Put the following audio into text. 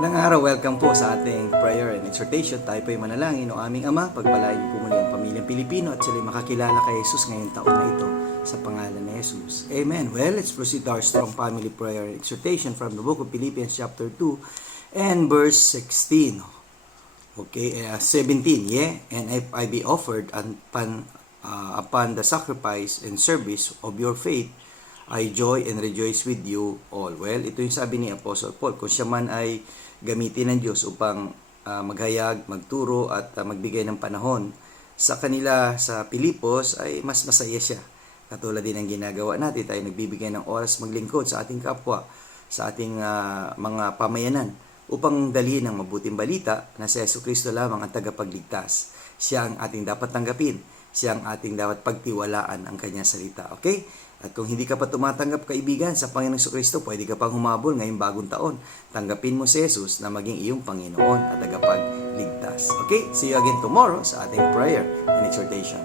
Magandang araw, welcome po sa ating prayer and exhortation. Tayo po ay manalangin. O aming Ama, pagpalain niyo po muli ang pamilyang Pilipino at sila'y makakilala kay Jesus ngayong taon na ito sa pangalan ni Jesus. Amen. Well, let's proceed to our strong family prayer and exhortation from the book of Philippians chapter 2 and verse 16. Okay, 17. Yeah, and if I be offered upon the sacrifice and service of your faith, I joy and rejoice with you all. Well, ito yung sabi ni Apostle Paul. Kung siya man ay gamitin ng Diyos upang maghayag, magturo at magbigay ng panahon sa kanila sa Pilipos, ay mas masaya siya. Katulad din ng ginagawa natin, tayo nagbibigay ng oras maglingkod sa ating kapwa, sa ating mga pamayanan upang dalhin ang mabuting balita na si Jesucristo lamang ang tagapagligtas. Siya ang ating dapat tanggapin. Siya ang ating dapat pagtiwalaan ang kanyang salita. Okay? At kung hindi ka pa tumatanggap, kaibigan, sa Panginoong Jesucristo, pwede ka pang humabol ngayong bagong taon. Tanggapin mo si Jesus na maging iyong Panginoon at tagapagligtas. Okay? See you again tomorrow sa ating prayer and exhortation.